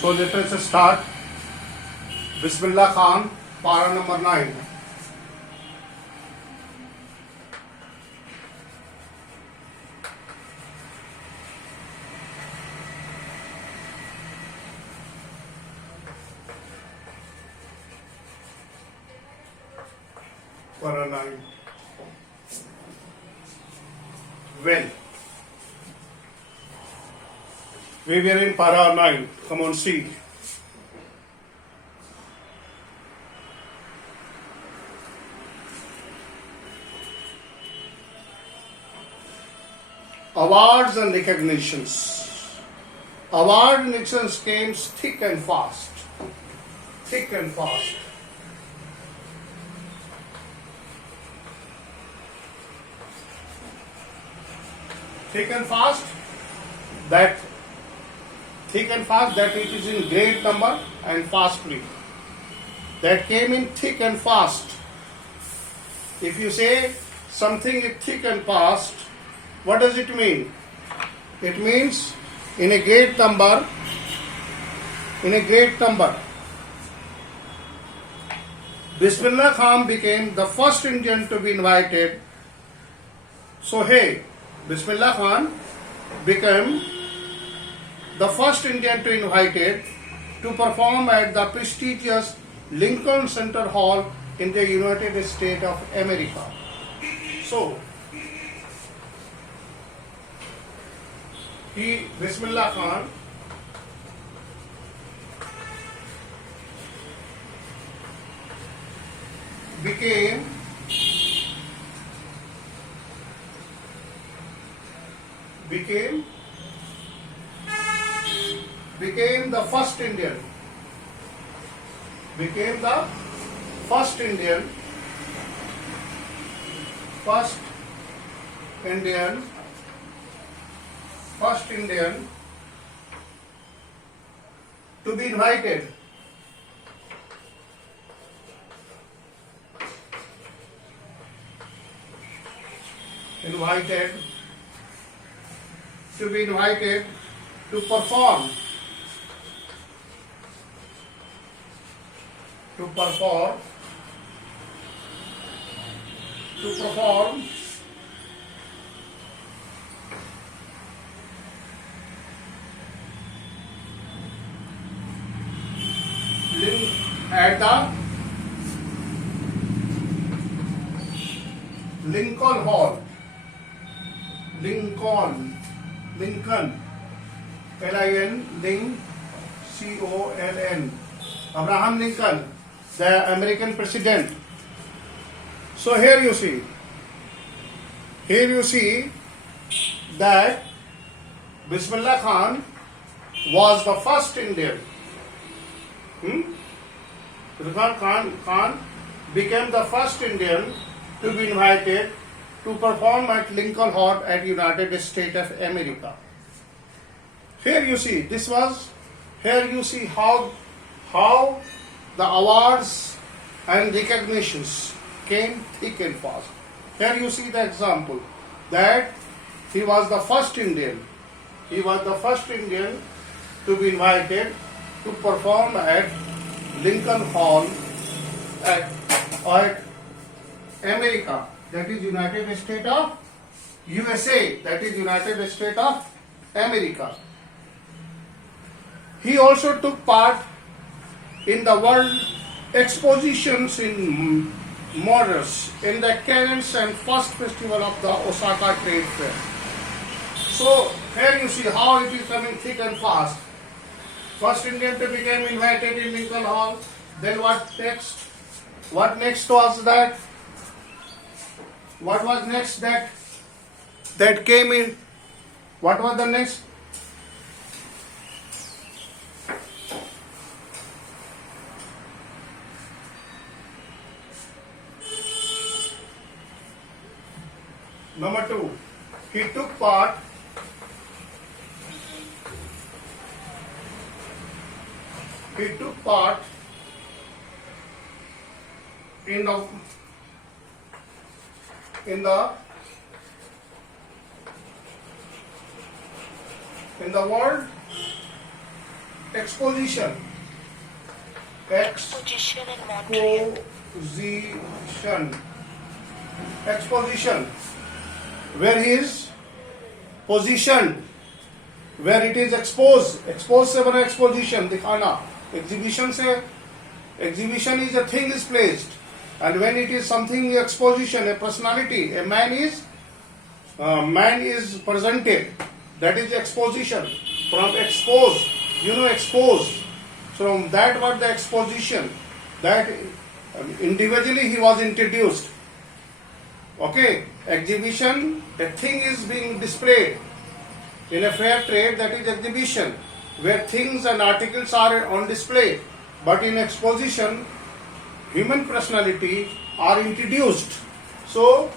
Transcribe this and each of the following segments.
So let us start. Bismillah Khan, para number 9. Para 9. Well, we were in para 9. Come on, see. Awards and recognitions. Award and recognitions came thick and fast. Thick and fast. Thick and fast. That it is in great number and fastly. That came in thick and fast. If you say something is thick and fast, what does it mean? It means in a great number. Bismillah Khan became the first Indian to be invited. So hey, Bismillah Khan became the first Indian to invited to perform at the prestigious Lincoln Center Hall in the United States of America. So, Bismillah Khan, became the first Indian to be invited to perform at the Lincoln Hall. Lincoln, L-I-N, C-O-L-N. Abraham Lincoln, the American president. So here you see that Bismillah Khan was the first Indian. Bismillah Khan became the first Indian to be invited to perform at Lincoln Hall at United States of America. Here you see how the awards and recognitions came thick and fast. Here you see the example that he was the first Indian to be invited to perform at Lincoln Hall at America, that is United States of USA, that is United States of America. He also took part in the world expositions in models in the Cannes and first festival of the Osaka Trade Fair. So here you see how it is coming thick and fast. First Indian to become invited in Lincoln Hall. Then what next? What next was that? What was next that came in? What was the next? Number 2, he took part in the exposition. Exposition in Montreal. Exposition. Where he is positioned, where it is exposed. Exposed से बना exposition, दिखाना. Exhibition से, exhibition is a thing is placed, and when it is something exposition, a personality, a man is presented. That is exposition. From expose, exposed. From that word the exposition. That individually he was introduced. Okay, exhibition, a thing is being displayed. In a fair trade, that is exhibition, where things and articles are on display. But in exposition, human personality are introduced. So,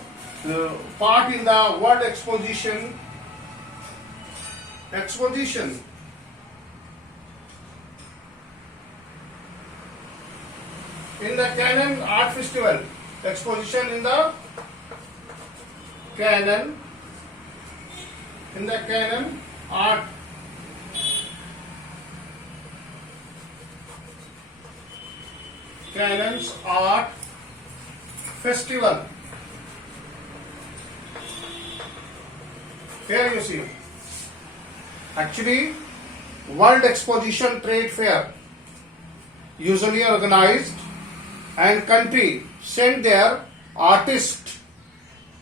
part in the word exposition. In the Canon Art Festival, exposition in the Canon Art Canon's Art Festival. Here you see. Actually, World Exposition Trade Fair, usually organized, and country sent their artists.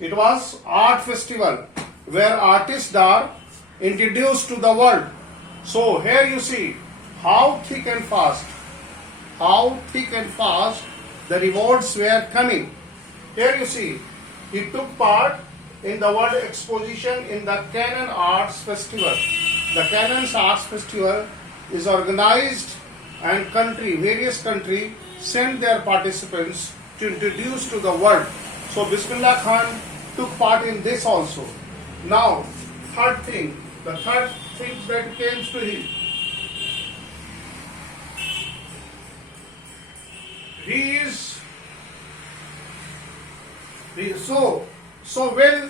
It was art festival where artists are introduced to the world. So here you see how thick and fast the rewards were coming. Here you see he took part in the World Exposition in the Canon Arts Festival. The Canon Arts Festival is organized, and various countries sent their participants to introduce to the world. So Bismillah Khan took part in this also. Now, the third thing that came to him. He is so well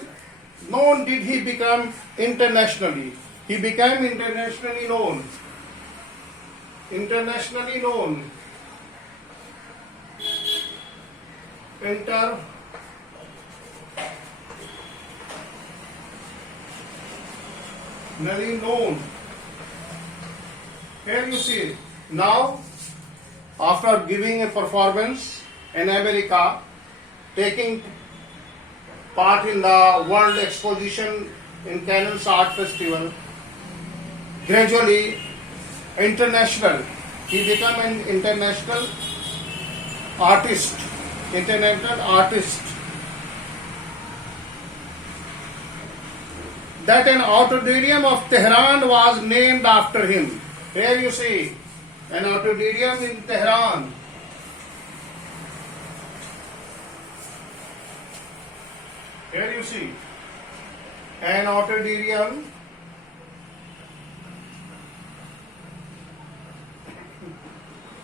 known did he become internationally. He became internationally known. Internationally known Here you see, now after giving a performance in America, taking part in the World Exposition in Canon's Art Festival, gradually international, he became an international artist. That an auditorium of Tehran was named after him. Here you see an auditorium in Tehran. Here you see an auditorium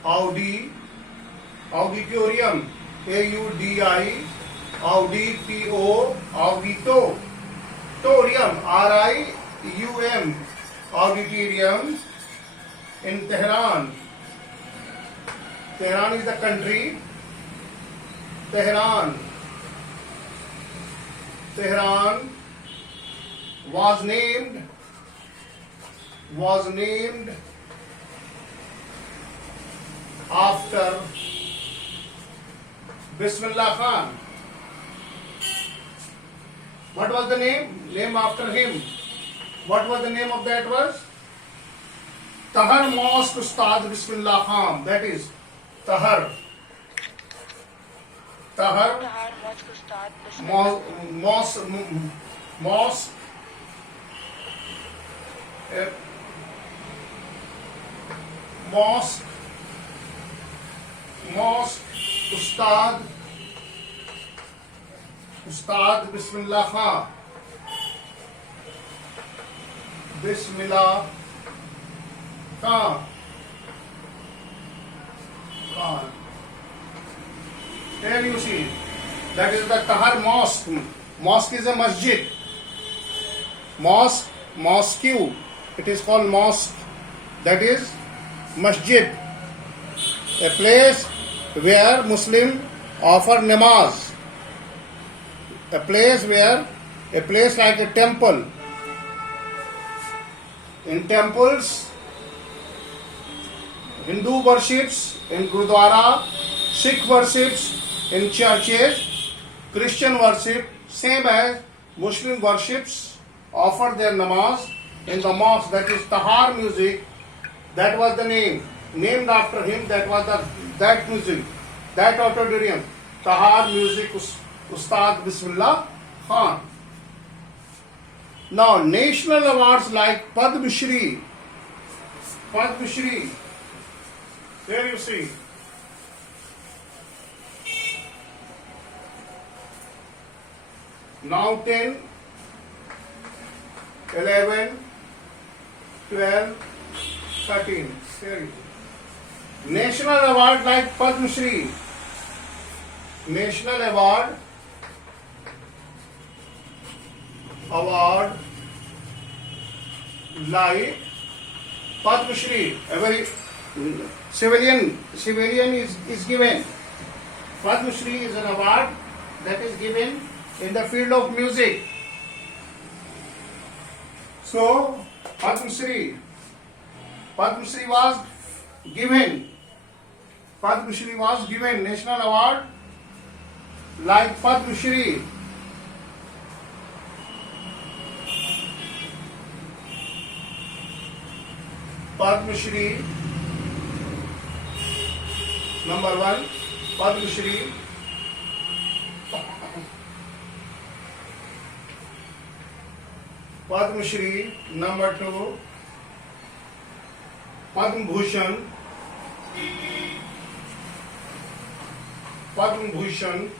auditorium, AUDI, auditorium, RIUM, auditorium in Tehran. Tehran is the country. Tehran was named after Bismillah Khan. What was the name? Name after him. What was the name of that was? Tahar Mosque Ustad Bismillah Khan. That is Tahar Mosque Ustad Bismillah. Mosque Ustad Bismillah Khan. Bismillah Khan. Here you see, that is the Tahar Mosque. Mosque is a masjid. Mosque. It is called mosque. That is masjid, a place where Muslim offer namaz, a place like a temple. In temples, Hindu worships in Gurudwara, Sikh worships in churches, Christian worship same as Muslim worships offer their namaz in the mosque. That is Tahar music. That was the name named after him. That was that music, that auditorium. Tahar music, Ustad Bismillah Khan. Now national awards like Padma Shri, here you see. Now 10, 11, 12, 13. Here you see. National award like Padma Shri. National award like Padma Shri. A very civilian is given. Padma Shri is an award that is given in the field of music. So Padma Shri was given. Padma Shri was given national award like Padma Shri. Padma Shri number 1, Padma Shri. Padma Shri number 2, Padma Bhushan. Padma Bhushan.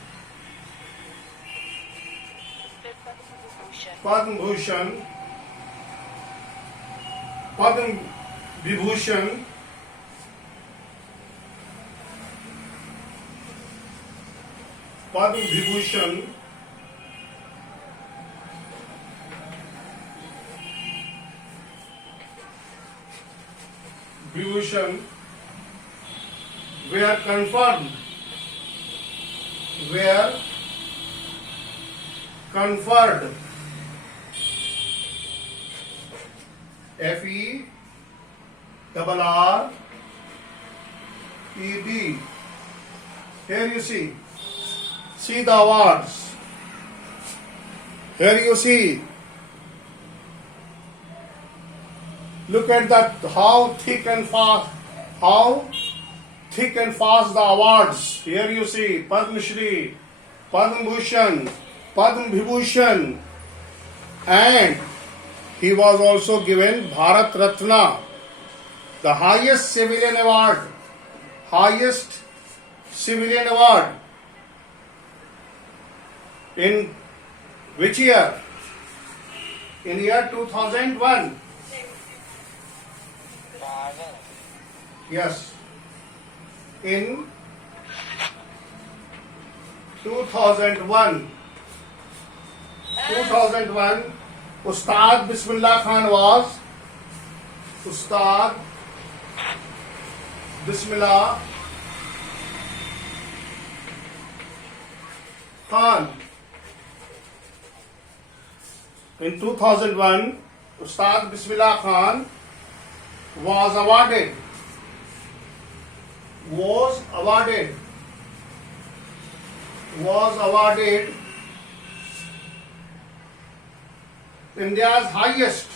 Padma Bhushan. Padma Vibhushan. Padma Vibhushan. Vibhushan were conferred FERRED. Here you see the awards. Here you see. Look at that, how thick and fast the awards. Here you see Padma Shri, Padma Bhushan, Padma Vibhushan, and he was also given Bharat Ratna, the highest civilian award. In which year? In year 2001. Yes. In 2001, Ustad Bismillah Khan was Ustad Bismillah Khan. In 2001, Ustad Bismillah Khan was awarded India's highest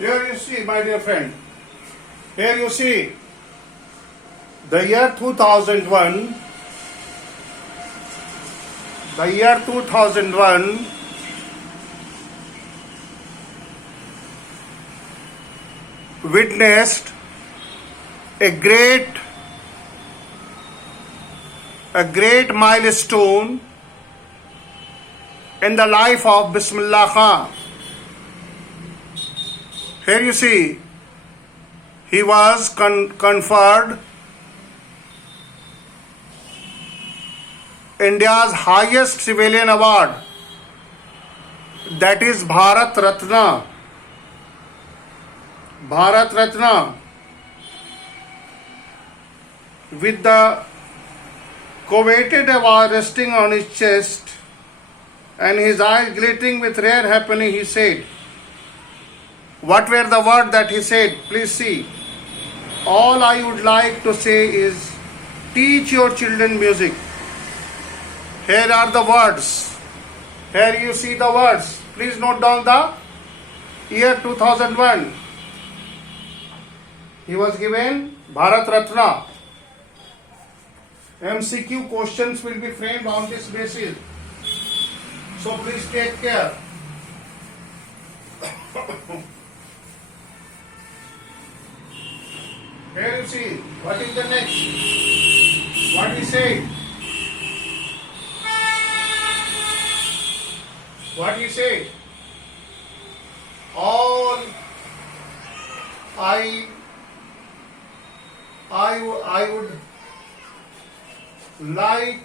Here you see, my dear friend. Here you see the year 2001. The year 2001 witnessed a great milestone in the life of Bismillah Khan. Here you see, he was conferred India's highest civilian award, that is Bharat Ratna. Bharat Ratna, with the coveted award resting on his chest and his eyes glittering with rare happiness, he said, what were the words that he said? Please see. All I would like to say is, teach your children music. Here are the words. Here you see the words. Please note down the year 2001. He was given Bharat Ratna. MCQ questions will be framed on this basis. So please take care. Here you see, what is the next? What he said? What he said? All I would like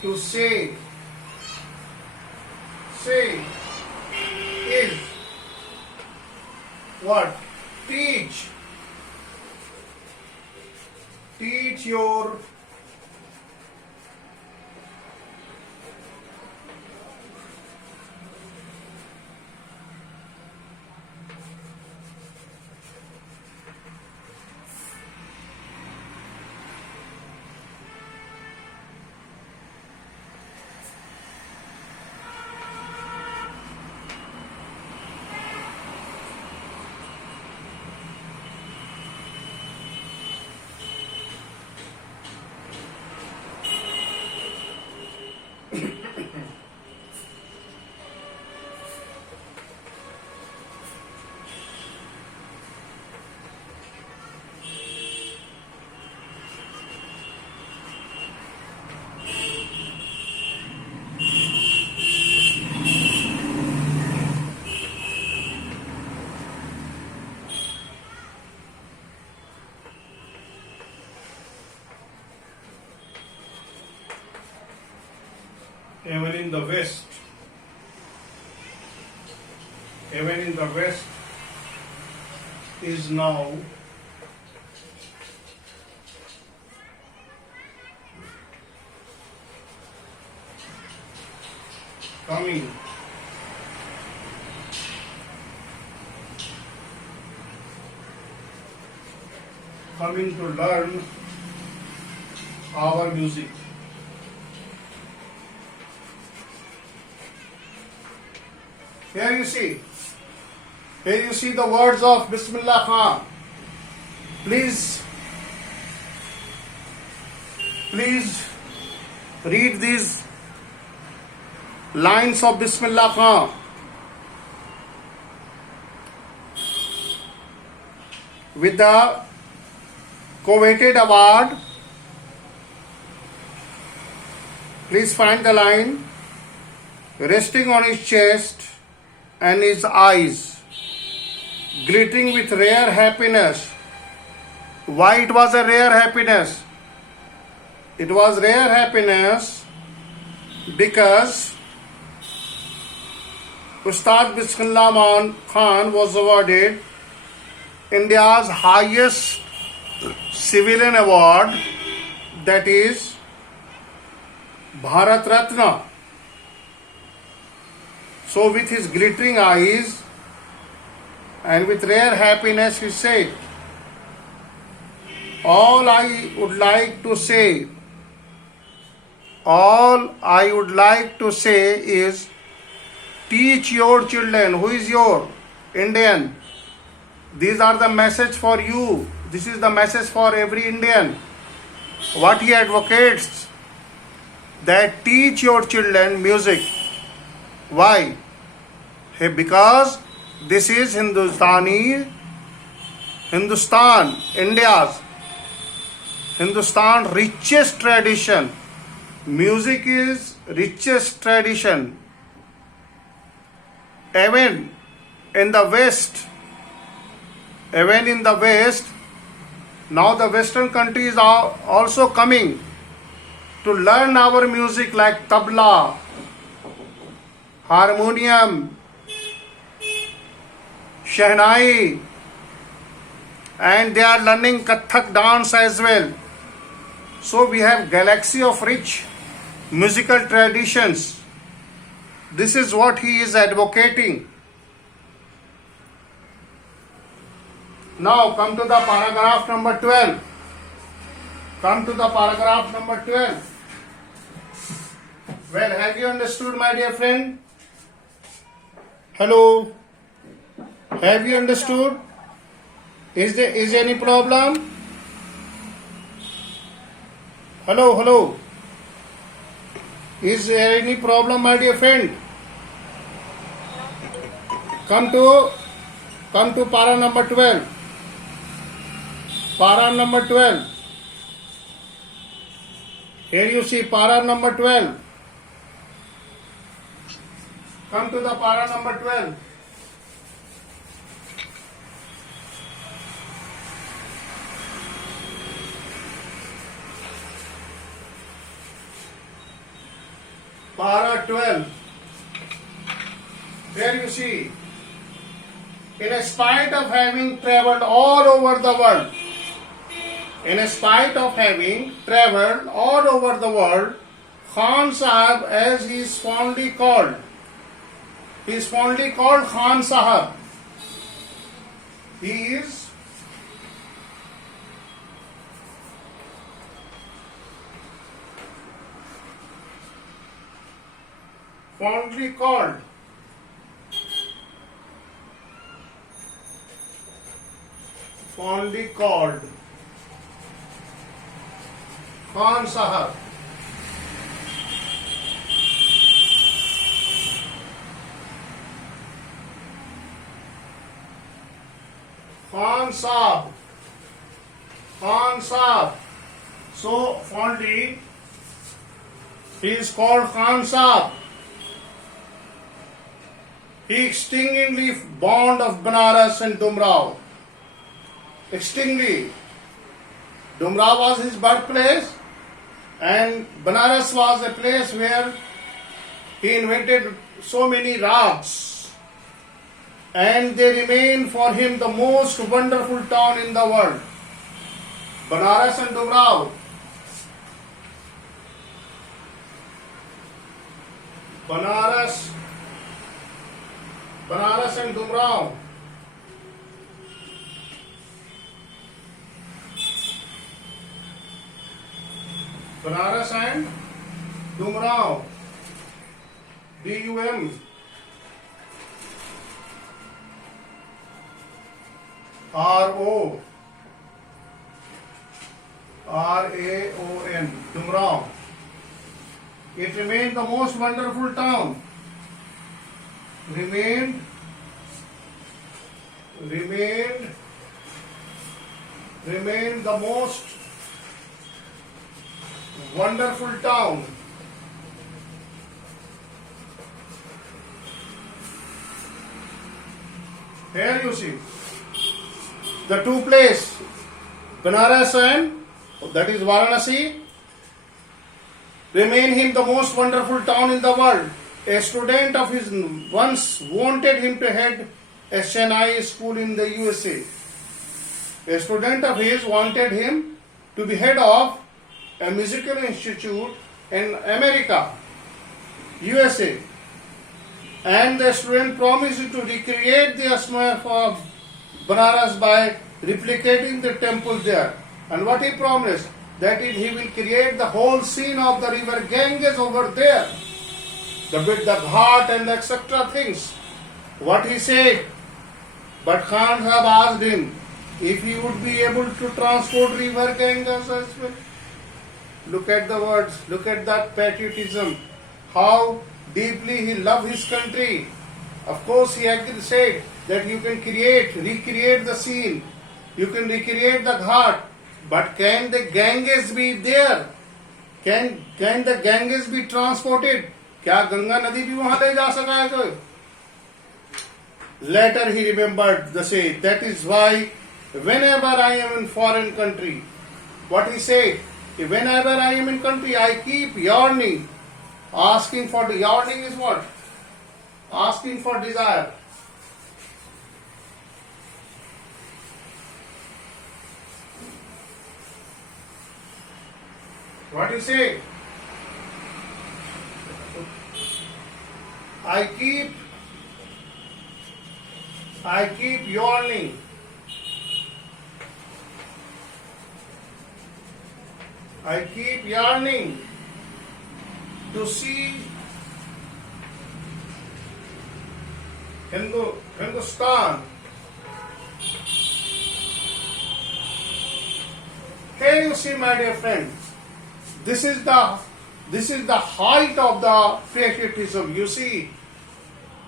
to say is what? Teach your even in the West is now coming to learn our music. Here you see the words of Bismillah Khan. Please read these lines of Bismillah Khan. With the coveted award, please find the line, resting on his chest and his eyes glittering with rare happiness. Why it was a rare happiness? It was rare happiness because Ustad Bismillah Khan was awarded India's highest civilian award, that is Bharat Ratna. So with his glittering eyes and with rare happiness, he said, all I would like to say is, teach your children. Who is your? Indian. These are the message for you. This is the message for every Indian. What he advocates, that teach your children music. Why? Because this is Hindustan, India's, Hindustan richest tradition. Music is richest tradition. Even in the West, now the Western countries are also coming to learn our music like tabla, harmonium, shehnai, and they are learning Kathak dance as well. So we have galaxy of rich musical traditions. This is what he is advocating. Now come to the paragraph number 12. Come to the paragraph number 12. Well, have you understood, my dear friend? Hello? Have you understood? Is there any problem? Hello? Is there any problem, my dear friend? Come to para number 12. Para number 12. Here you see para number 12. Come to the para number 12. Para 12. There you see, in spite of having traveled all over the world, Khan Sahab, as he is fondly called, Khan Sahab. He is fondly called Khan Sahab. Khan Sahab. So fondly he is called Khan Sahab. He exceedingly fond of Banaras and Dumrao. Exceedingly. Dumrao was his birthplace, and Banaras was a place where he invented so many rags, and they remain for him the most wonderful town in the world. Banaras and Dumrao. Banaras and Dumrao. Banaras and Dumrao. D-U-M. R-O. R-A-O-N. Dumrao. It remained the most wonderful town. Remained the most wonderful town. Here you see the two places, Banaras and that is Varanasi, remain him the most wonderful town in the world. A student of his once wanted him to head a Shehnai school in the USA. A student of his wanted him to be head of a musical institute in America, USA. And the student promised to recreate the atmosphere of Banaras by replicating the temple there. And what he promised? That he will create the whole scene of the river Ganges over there. With the ghat and etc. things. What he said, But Khan Sahib asked him if he would be able to transport river Ganges as well. Look at the words, look at that patriotism, how deeply he loved his country. Of course, he actually said that you can recreate the scene, you can recreate the ghat, but can the Ganges be there? Can the Ganges be transported? क्या गंगा नदी भी वहां ले जा सका है कोई? Later he remembered the say. That is why whenever I am in foreign country, what he said, whenever I am in country, I keep yearning, asking for the yearning is what? Asking for desire. What you say? I keep yearning. I keep yearning to see Hindustan. Here you see, my dear friend, this is the height of the patriotism. You see,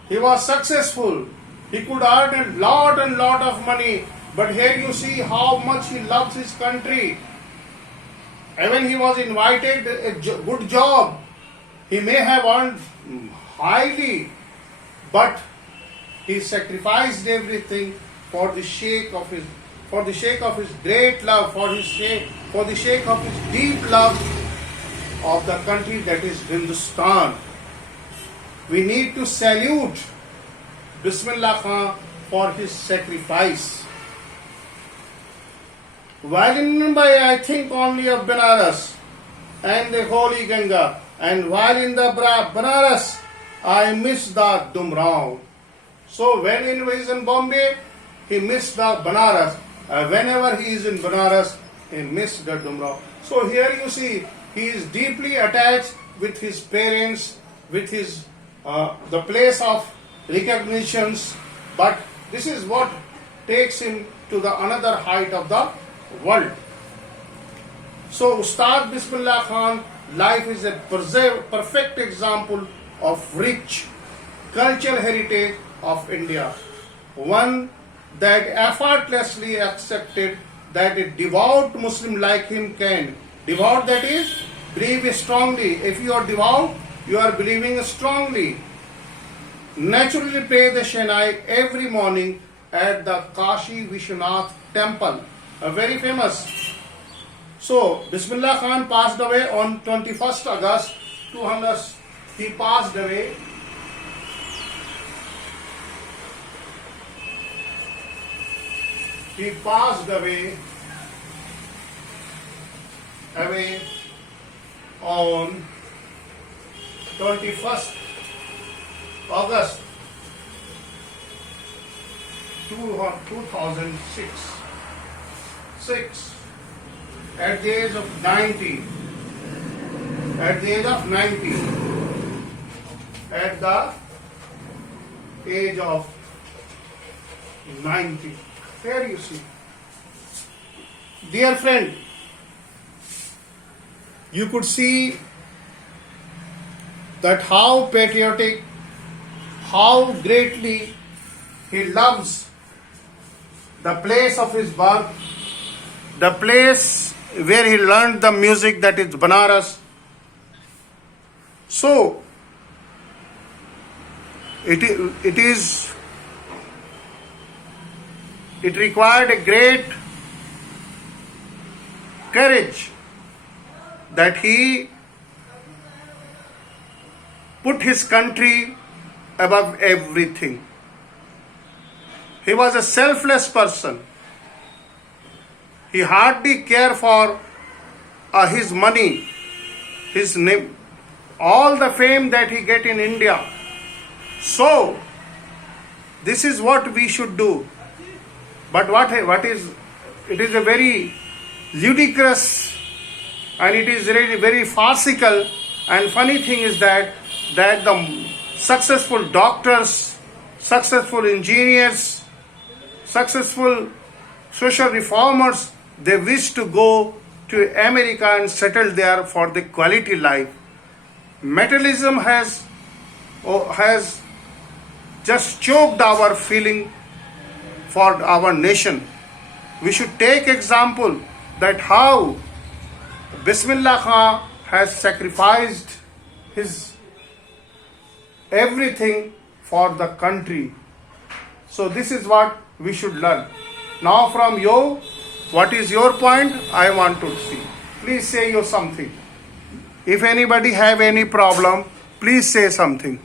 he was successful. He could earn a lot of money, but here you see how much he loves his country. Even he was invited a good job, he may have earned highly, but he sacrificed everything for the sake of his great love, for the sake of his deep love of the country, that is Hindustan. We need to salute Bismillah Khan for his sacrifice. While in Mumbai, I think only of Benares and the holy Ganga, and while in the Benares, I miss the Dumrao. So when he is in Bombay, he missed the Benares. Whenever he is in Benares, he missed the Dumrao. So here you see, he is deeply attached with his parents, with his the place of recognitions. But this is what takes him to the another height of the world. So Ustad Bismillah Khan life is a perfect example of rich cultural heritage of India. One that effortlessly accepted that a devout Muslim like him can. Devout, that is, believe strongly. If you are devout, you are believing strongly. Naturally pray the Shehnai every morning at the Kashi Vishwanath temple, a very famous. So, Bismillah Khan passed away on 21st August 200. He passed away. He passed away on 21st August 2006 at the age of 90. At the age of 90. At the age of 90. Here you see. Dear friend, you could see that how patriotic, how greatly he loves the place of his birth, the place where he learned the music, that is Banaras. So, it required a great courage that he put his country above everything. He was a selfless person. He hardly cared for his money, his name, all the fame that he get in India. So, this is what we should do. But it is a very ludicrous and it is really very farcical and funny thing is that the successful doctors, successful engineers, successful social reformers, they wish to go to America and settle there for the quality life. Materialism has just choked our feeling for our nation. We should take example that how Bismillah Khan has sacrificed his everything for the country. So this is what we should learn. Now from you, what is your point? I want to see. Please say you something. If anybody have any problem, please say something.